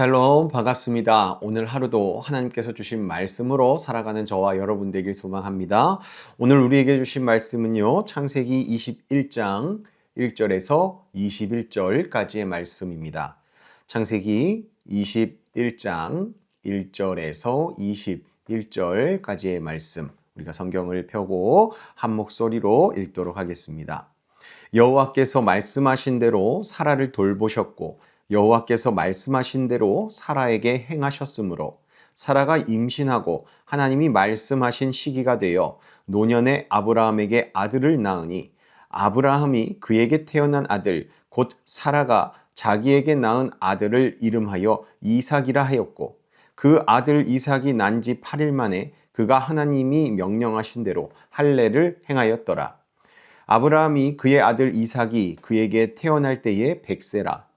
샬롬 반갑습니다. 오늘 하루도 하나님께서 주신 말씀으로 살아가는 저와 여러분 되길 소망합니다. 오늘 우리에게 주신 말씀은요. 창세기 21장 1절에서 21절까지의 말씀입니다. 창세기 21장 1절에서 21절까지의 말씀. 우리가 성경을 펴고 한 목소리로 읽도록 하겠습니다. 여호와께서 말씀하신 대로 사라를 돌보셨고 여호와께서 말씀하신 대로 사라에게 행하셨으므로 사라가 임신하고 하나님이 말씀하신 시기가 되어 노년에 아브라함에게 아들을 낳으니 아브라함이 그에게 태어난 아들 곧 사라가 자기에게 낳은 아들을 이름하여 이삭이라 하였고 그 아들 이삭이 난 지 8일 만에 그가 하나님이 명령하신 대로 할례를 행하였더라. 아브라함이 그의 아들 이삭이 그에게 태어날 때에 100세라.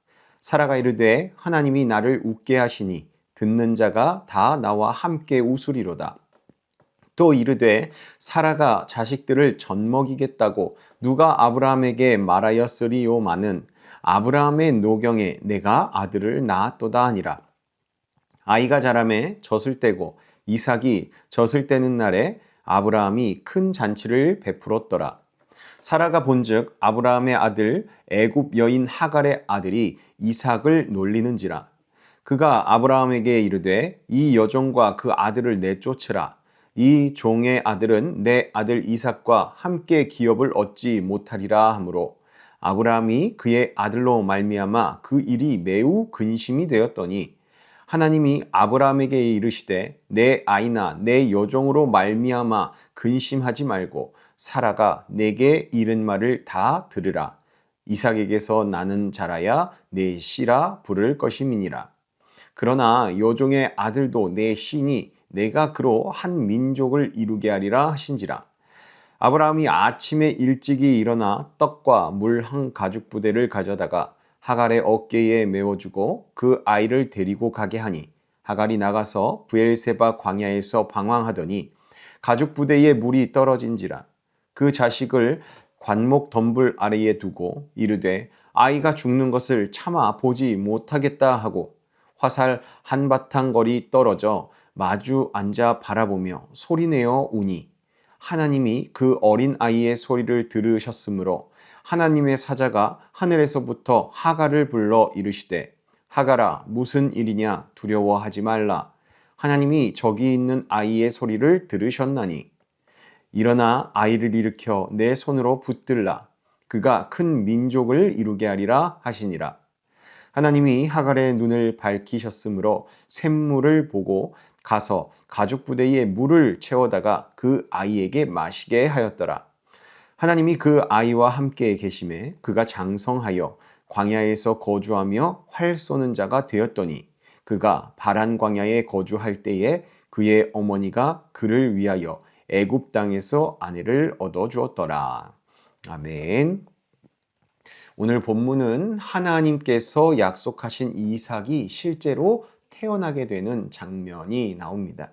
사라가 이르되 하나님이 나를 웃게 하시니 듣는 자가 다 나와 함께 웃으리로다. 또 이르되 사라가 자식들을 젖먹이겠다고 누가 아브라함에게 말하였으리요마는 아브라함의 노경에 내가 아들을 낳았도다 하니라. 아이가 자라매 젖을 떼고 이삭이 젖을 떼는 날에 아브라함이 큰 잔치를 베풀었더라. 사라가 본즉 아브라함의 아들 애굽 여인 하갈의 아들이 이삭을 놀리는지라. 그가 아브라함에게 이르되 이 여종과 그 아들을 내쫓으라. 이 종의 아들은 내 아들 이삭과 함께 기업을 얻지 못하리라 하므로 아브라함이 그의 아들로 말미암아 그 일이 매우 근심이 되었더니 하나님이 아브라함에게 이르시되 내 아이나 내 여종으로 말미암아 근심하지 말고 사라가 내게 이른 말을 다 들으라. 이삭에게서 나는 자라야 내 씨라 부를 것임이니라. 그러나 여종의 아들도 내 씨니 내가 그로 한 민족을 이루게 하리라 하신지라. 아브라함이 아침에 일찍이 일어나 떡과 물 한 가죽 부대를 가져다가 하갈의 어깨에 메워주고 그 아이를 데리고 가게 하니 하갈이 나가서 브엘세바 광야에서 방황하더니 가죽 부대에 물이 떨어진지라. 그 자식을 관목 덤불 아래에 두고 이르되 아이가 죽는 것을 참아 보지 못하겠다 하고 화살 한바탕 거리 떨어져 마주 앉아 바라보며 소리내어 우니 하나님이 그 어린 아이의 소리를 들으셨으므로 하나님의 사자가 하늘에서부터 하갈을 불러 이르시되 하갈아 무슨 일이냐 두려워하지 말라. 하나님이 저기 있는 아이의 소리를 들으셨나니 일어나 아이를 일으켜 내 손으로 붙들라. 그가 큰 민족을 이루게 하리라 하시니라. 하나님이 하갈의 눈을 밝히셨으므로 샘물을 보고 가서 가죽 부대에 물을 채워다가 그 아이에게 마시게 하였더라. 하나님이 그 아이와 함께 계심에 그가 장성하여 광야에서 거주하며 활 쏘는 자가 되었더니 그가 바란 광야에 거주할 때에 그의 어머니가 그를 위하여 애굽 땅에서 아내를 얻어 주었더라. 아멘. 오늘 본문은 하나님께서 약속하신 이삭이 실제로 태어나게 되는 장면이 나옵니다.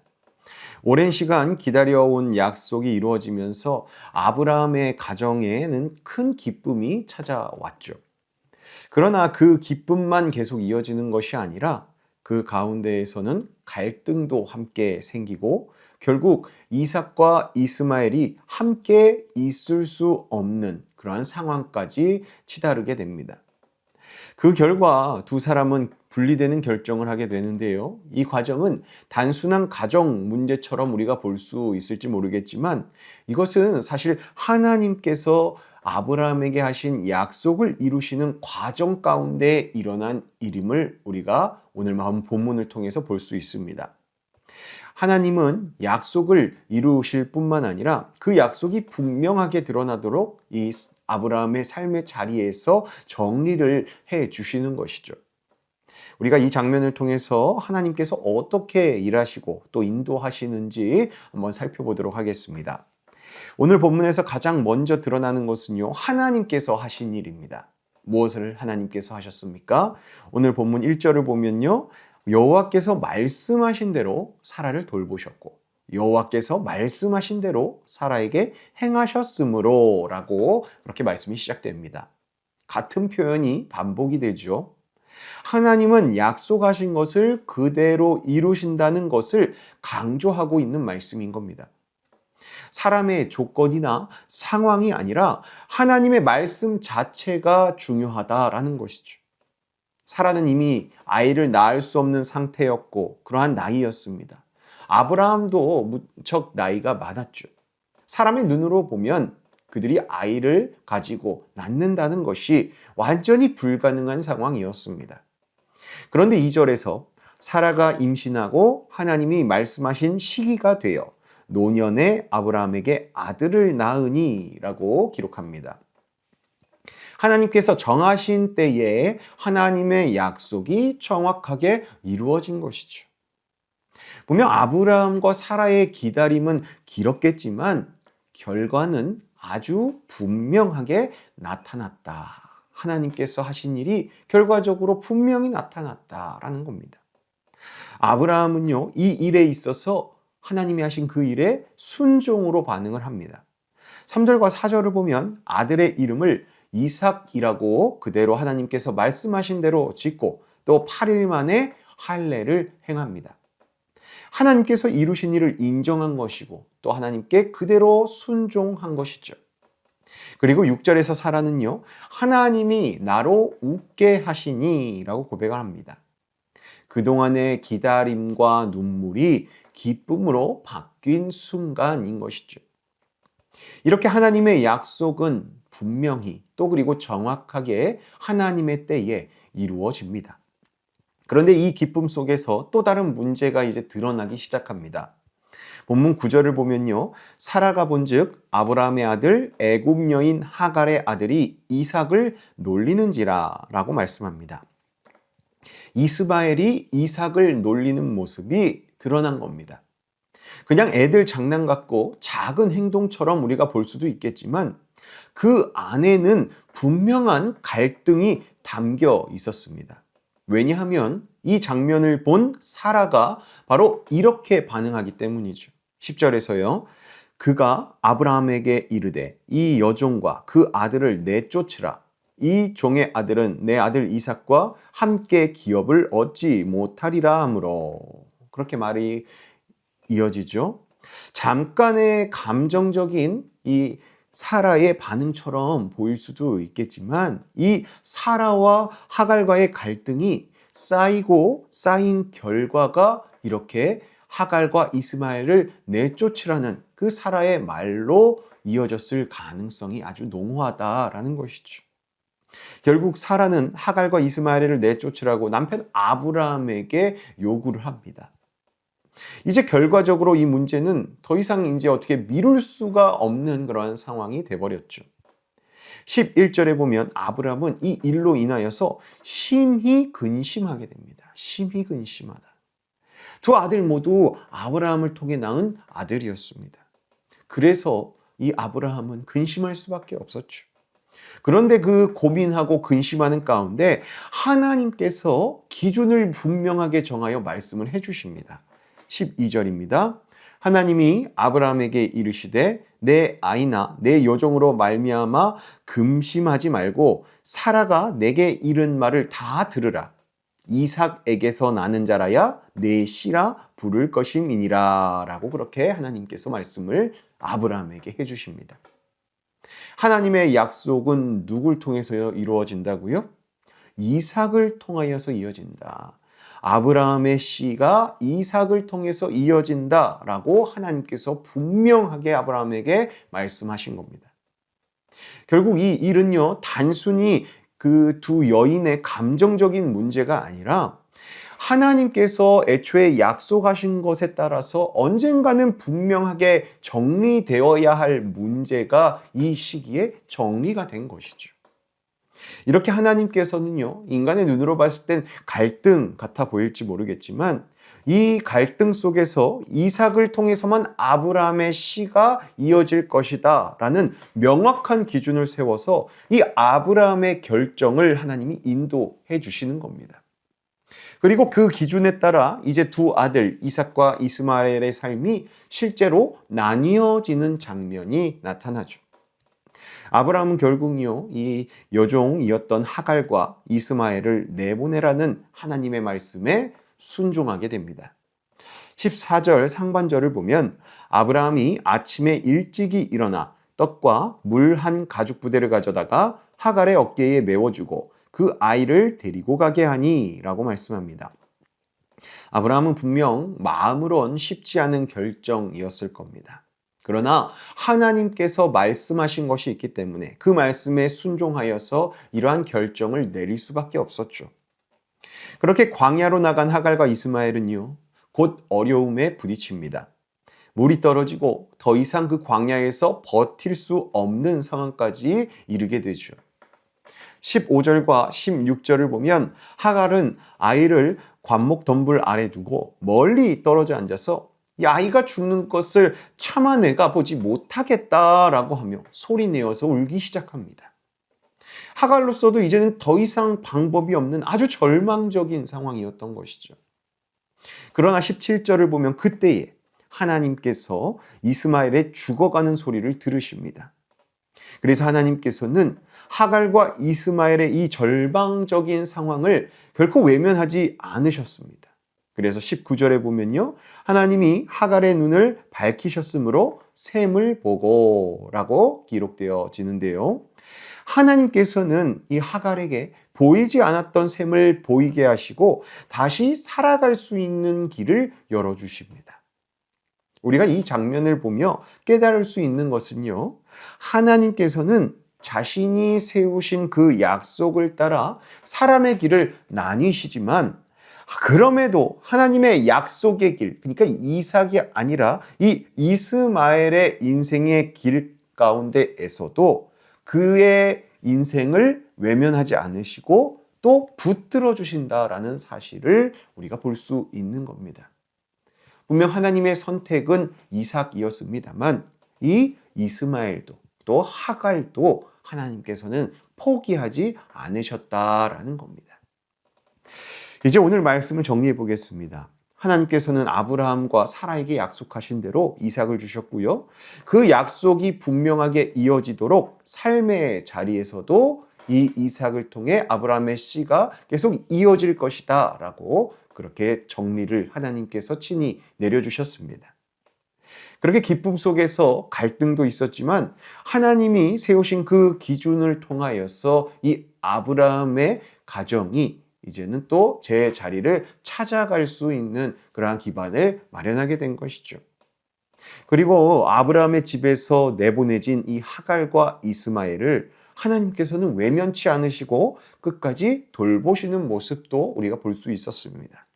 오랜 시간 기다려온 약속이 이루어지면서 아브라함의 가정에는 큰 기쁨이 찾아왔죠. 그러나 그 기쁨만 계속 이어지는 것이 아니라 그 가운데에서는 갈등도 함께 생기고 결국 이삭과 이스마엘이 함께 있을 수 없는 그러한 상황까지 치다르게 됩니다. 그 결과 두 사람은 분리되는 결정을 하게 되는데요. 이 과정은 단순한 가정 문제처럼 우리가 볼 수 있을지 모르겠지만 이것은 사실 하나님께서 아브라함에게 하신 약속을 이루시는 과정 가운데 일어난 일임을 우리가 오늘 본문을 통해서 볼 수 있습니다. 하나님은 약속을 이루실 뿐만 아니라 그 약속이 분명하게 드러나도록 이 아브라함의 삶의 자리에서 정리를 해 주시는 것이죠. 우리가 이 장면을 통해서 하나님께서 어떻게 일하시고 또 인도하시는지 한번 살펴보도록 하겠습니다. 오늘 본문에서 가장 먼저 드러나는 것은요, 하나님께서 하신 일입니다. 무엇을 하나님께서 하셨습니까? 오늘 본문 1절을 보면요, 여호와께서 말씀하신 대로 사라를 돌보셨고 여호와께서 말씀하신 대로 사라에게 행하셨으므로 라고 그렇게 말씀이 시작됩니다. 같은 표현이 반복이 되죠. 하나님은 약속하신 것을 그대로 이루신다는 것을 강조하고 있는 말씀인 겁니다. 사람의 조건이나 상황이 아니라 하나님의 말씀 자체가 중요하다라는 것이죠. 사라는 이미 아이를 낳을 수 없는 상태였고 그러한 나이였습니다. 아브라함도 무척 나이가 많았죠. 사람의 눈으로 보면 그들이 아이를 가지고 낳는다는 것이 완전히 불가능한 상황이었습니다. 그런데 2절에서 사라가 임신하고 하나님이 말씀하신 시기가 되어 노년에 아브라함에게 아들을 낳으니 라고 기록합니다. 하나님께서 정하신 때에 하나님의 약속이 정확하게 이루어진 것이죠. 분명 아브라함과 사라의 기다림은 길었겠지만 결과는 아주 분명하게 나타났다. 하나님께서 하신 일이 결과적으로 분명히 나타났다라는 겁니다. 아브라함은요, 이 일에 있어서 하나님이 하신 그 일에 순종으로 반응을 합니다. 3절과 4절을 보면 아들의 이름을 이삭이라고 그대로 하나님께서 말씀하신 대로 짓고 또 8일 만에 할례를 행합니다. 하나님께서 이루신 일을 인정한 것이고 또 하나님께 그대로 순종한 것이죠. 그리고 6절에서 사라는요, 하나님이 나로 웃게 하시니 라고 고백을 합니다. 그동안의 기다림과 눈물이 기쁨으로 바뀐 순간인 것이죠. 이렇게 하나님의 약속은 분명히 또 그리고 정확하게 하나님의 때에 이루어집니다. 그런데 이 기쁨 속에서 또 다른 문제가 이제 드러나기 시작합니다. 본문 9절을 보면요, 사라가 본즉 아브라함의 아들 애굽 여인 하갈의 아들이 이삭을 놀리는지라 라고 말씀합니다. 이스마엘이 이삭을 놀리는 모습이 드러난 겁니다. 그냥 애들 장난 같고 작은 행동처럼 우리가 볼 수도 있겠지만 그 안에는 분명한 갈등이 담겨 있었습니다. 왜냐하면 이 장면을 본 사라가 바로 이렇게 반응하기 때문이죠. 10절에서요. 그가 아브라함에게 이르되 이 여종과 그 아들을 내쫓으라. 이 종의 아들은 내 아들 이삭과 함께 기업을 얻지 못하리라 하므로. 그렇게 말이 이어지죠. 잠깐의 감정적인 이 사라의 반응처럼 보일 수도 있겠지만 이 사라와 하갈과의 갈등이 쌓이고 쌓인 결과가 이렇게 하갈과 이스마엘을 내쫓으라는 그 사라의 말로 이어졌을 가능성이 아주 농후하다라는 것이죠. 결국 사라는 하갈과 이스마엘을 내쫓으라고 남편 아브라함에게 요구를 합니다. 이제 결과적으로 이 문제는 더 이상 이제 어떻게 미룰 수가 없는 그런 상황이 돼버렸죠. 11절에 보면 아브라함은 이 일로 인하여서 심히 근심하게 됩니다. 심히 근심하다. 두 아들 모두 아브라함을 통해 낳은 아들이었습니다. 그래서 이 아브라함은 근심할 수밖에 없었죠. 그런데 그 고민하고 근심하는 가운데 하나님께서 기준을 분명하게 정하여 말씀을 해주십니다. 12절입니다. 하나님이 아브라함에게 이르시되 내 아이나 내 여종으로 말미암아 근심하지 말고 사라가 내게 이른 말을 다 들으라. 이삭에게서 나는 자라야 내 씨라 부를 것임이니라 라고 그렇게 하나님께서 말씀을 아브라함에게 해주십니다. 하나님의 약속은 누굴 통해서 이루어진다고요? 이삭을 통하여서 이어진다. 아브라함의 씨가 이삭을 통해서 이어진다라고 하나님께서 분명하게 아브라함에게 말씀하신 겁니다. 결국 이 일은요, 단순히 그 두 여인의 감정적인 문제가 아니라 하나님께서 애초에 약속하신 것에 따라서 언젠가는 분명하게 정리되어야 할 문제가 이 시기에 정리가 된 것이죠. 이렇게 하나님께서는요, 인간의 눈으로 봤을 땐 갈등 같아 보일지 모르겠지만 이 갈등 속에서 이삭을 통해서만 아브라함의 씨가 이어질 것이다 라는 명확한 기준을 세워서 이 아브라함의 결정을 하나님이 인도해 주시는 겁니다. 그리고 그 기준에 따라 이제 두 아들 이삭과 이스마엘의 삶이 실제로 나뉘어지는 장면이 나타나죠. 아브라함은 결국요, 이 여종이었던 하갈과 이스마엘을 내보내라는 하나님의 말씀에 순종하게 됩니다. 14절 상반절을 보면 아브라함이 아침에 일찍이 일어나 떡과 물 한 가죽 부대를 가져다가 하갈의 어깨에 메워주고 그 아이를 데리고 가게 하니 라고 말씀합니다. 아브라함은 분명 마음으론 쉽지 않은 결정이었을 겁니다. 그러나 하나님께서 말씀하신 것이 있기 때문에 그 말씀에 순종하여서 이러한 결정을 내릴 수밖에 없었죠. 그렇게 광야로 나간 하갈과 이스마엘은요, 곧 어려움에 부딪힙니다. 물이 떨어지고 더 이상 그 광야에서 버틸 수 없는 상황까지 이르게 되죠. 15절과 16절을 보면 하갈은 아이를 관목 덤불 아래 두고 멀리 떨어져 앉아서 이 아이가 죽는 것을 참아내가 보지 못하겠다라고 하며 소리내어서 울기 시작합니다. 하갈로서도 이제는 더 이상 방법이 없는 아주 절망적인 상황이었던 것이죠. 그러나 17절을 보면 그때에 하나님께서 이스마엘의 죽어가는 소리를 들으십니다. 그래서 하나님께서는 하갈과 이스마엘의 이 절망적인 상황을 결코 외면하지 않으셨습니다. 그래서 19절에 보면요, 하나님이 하갈의 눈을 밝히셨으므로 샘을 보고 라고 기록되어지는데요. 하나님께서는 이 하갈에게 보이지 않았던 샘을 보이게 하시고 다시 살아갈 수 있는 길을 열어주십니다. 우리가 이 장면을 보며 깨달을 수 있는 것은요, 하나님께서는 자신이 세우신 그 약속을 따라 사람의 길을 나뉘시지만 그럼에도 하나님의 약속의 길, 그러니까 이삭이 아니라 이 이스마엘의 인생의 길 가운데에서도 그의 인생을 외면하지 않으시고 또 붙들어 주신다라는 사실을 우리가 볼 수 있는 겁니다. 분명 하나님의 선택은 이삭이었습니다만 이 이스마엘도 또 하갈도 하나님께서는 포기하지 않으셨다라는 겁니다. 이제 오늘 말씀을 정리해 보겠습니다. 하나님께서는 아브라함과 사라에게 약속하신 대로 이삭을 주셨고요. 그 약속이 분명하게 이어지도록 삶의 자리에서도 이 이삭을 통해 아브라함의 씨가 계속 이어질 것이다 라고 그렇게 정리를 하나님께서 친히 내려주셨습니다. 그렇게 기쁨 속에서 갈등도 있었지만 하나님이 세우신 그 기준을 통하여서 이 아브라함의 가정이 이제는 또 제 자리를 찾아갈 수 있는 그러한 기반을 마련하게 된 것이죠. 그리고 아브라함의 집에서 내보내진 이 하갈과 이스마엘을 하나님께서는 외면치 않으시고 끝까지 돌보시는 모습도 우리가 볼 수 있었습니다.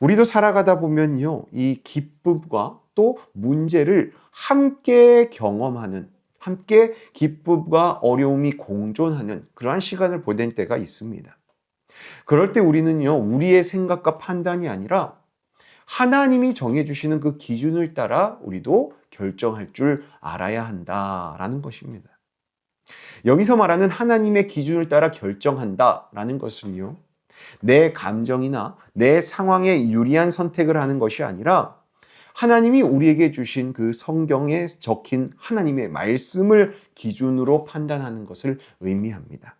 우리도 살아가다 보면요, 이 기쁨과 또 문제를 함께 경험하는, 함께 기쁨과 어려움이 공존하는 그러한 시간을 보낼 때가 있습니다. 그럴 때 우리는요, 우리의 생각과 판단이 아니라 하나님이 정해주시는 그 기준을 따라 우리도 결정할 줄 알아야 한다라는 것입니다. 여기서 말하는 하나님의 기준을 따라 결정한다라는 것은요, 내 감정이나 내 상황에 유리한 선택을 하는 것이 아니라 하나님이 우리에게 주신 그 성경에 적힌 하나님의 말씀을 기준으로 판단하는 것을 의미합니다.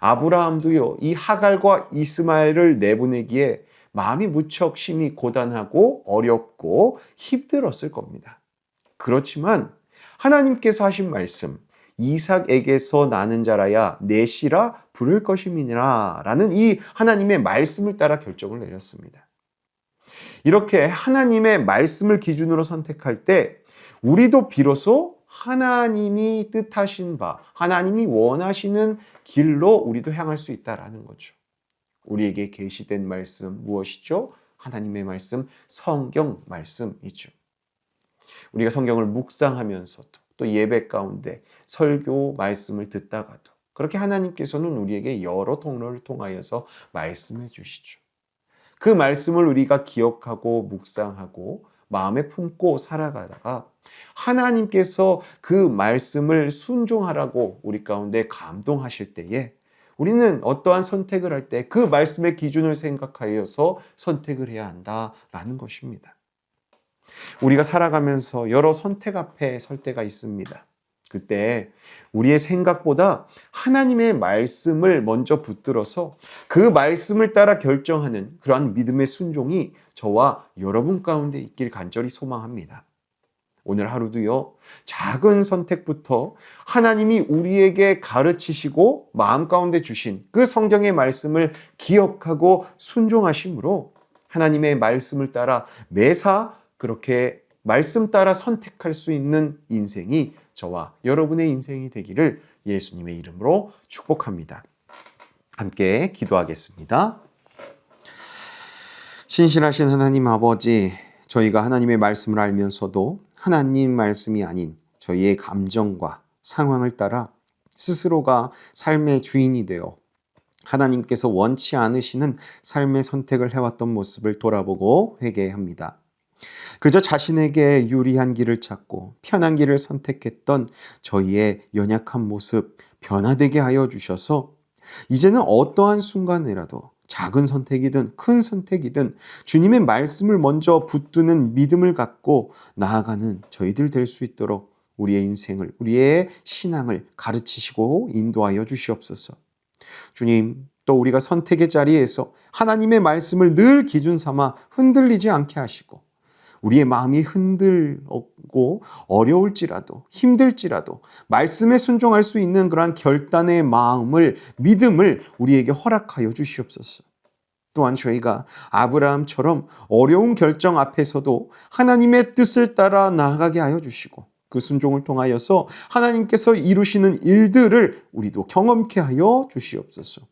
아브라함도요, 이 하갈과 이스마엘을 내보내기에 마음이 무척 심히 고단하고 어렵고 힘들었을 겁니다. 그렇지만 하나님께서 하신 말씀, 이삭에게서 나는 자라야 내 씨라 부를 것임이니라 라는 이 하나님의 말씀을 따라 결정을 내렸습니다. 이렇게 하나님의 말씀을 기준으로 선택할 때 우리도 비로소 하나님이 뜻하신 바, 하나님이 원하시는 길로 우리도 향할 수 있다라는 거죠. 우리에게 계시된 말씀 무엇이죠? 하나님의 말씀, 성경 말씀이죠. 우리가 성경을 묵상하면서도 또 예배 가운데 설교 말씀을 듣다가도 그렇게 하나님께서는 우리에게 여러 통로를 통하여서 말씀해 주시죠. 그 말씀을 우리가 기억하고 묵상하고 마음에 품고 살아가다가 하나님께서 그 말씀을 순종하라고 우리 가운데 감동하실 때에 우리는 어떠한 선택을 할 때 그 말씀의 기준을 생각하여서 선택을 해야 한다라는 것입니다. 우리가 살아가면서 여러 선택 앞에 설 때가 있습니다. 그때 우리의 생각보다 하나님의 말씀을 먼저 붙들어서 그 말씀을 따라 결정하는 그러한 믿음의 순종이 저와 여러분 가운데 있길 간절히 소망합니다. 오늘 하루도요, 작은 선택부터 하나님이 우리에게 가르치시고 마음 가운데 주신 그 성경의 말씀을 기억하고 순종하심으로 하나님의 말씀을 따라 매사 그렇게 말씀 따라 선택할 수 있는 인생이 저와 여러분의 인생이 되기를 예수님의 이름으로 축복합니다. 함께 기도하겠습니다. 신실하신 하나님 아버지, 저희가 하나님의 말씀을 알면서도 하나님 말씀이 아닌 저희의 감정과 상황을 따라 스스로가 삶의 주인이 되어 하나님께서 원치 않으시는 삶의 선택을 해왔던 모습을 돌아보고 회개합니다. 그저 자신에게 유리한 길을 찾고 편한 길을 선택했던 저희의 연약한 모습 변화되게 하여 주셔서 이제는 어떠한 순간이라도 작은 선택이든 큰 선택이든 주님의 말씀을 먼저 붙드는 믿음을 갖고 나아가는 저희들 될 수 있도록 우리의 인생을, 우리의 신앙을 가르치시고 인도하여 주시옵소서. 주님, 또 우리가 선택의 자리에서 하나님의 말씀을 늘 기준 삼아 흔들리지 않게 하시고 우리의 마음이 흔들고 어려울지라도 힘들지라도 말씀에 순종할 수 있는 그러한 결단의 마음을, 믿음을 우리에게 허락하여 주시옵소서. 또한 저희가 아브라함처럼 어려운 결정 앞에서도 하나님의 뜻을 따라 나아가게 하여 주시고 그 순종을 통하여서 하나님께서 이루시는 일들을 우리도 경험케 하여 주시옵소서.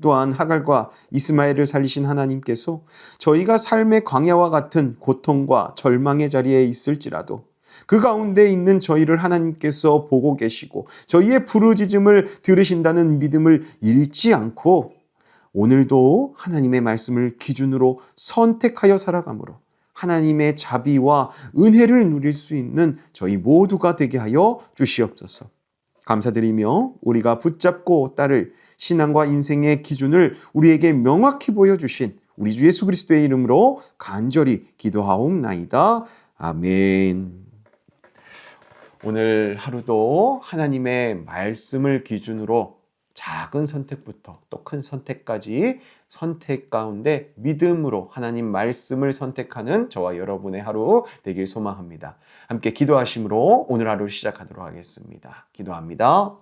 또한 하갈과 이스마엘을 살리신 하나님께서 저희가 삶의 광야와 같은 고통과 절망의 자리에 있을지라도 그 가운데 있는 저희를 하나님께서 보고 계시고 저희의 부르짖음을 들으신다는 믿음을 잃지 않고 오늘도 하나님의 말씀을 기준으로 선택하여 살아가므로 하나님의 자비와 은혜를 누릴 수 있는 저희 모두가 되게 하여 주시옵소서. 감사드리며 우리가 붙잡고 따를 신앙과 인생의 기준을 우리에게 명확히 보여주신 우리 주 예수 그리스도의 이름으로 간절히 기도하옵나이다. 아멘. 오늘 하루도 하나님의 말씀을 기준으로 작은 선택부터 또 큰 선택까지 선택 가운데 믿음으로 하나님 말씀을 선택하는 저와 여러분의 하루 되길 소망합니다. 함께 기도하심으로 오늘 하루 시작하도록 하겠습니다. 기도합니다.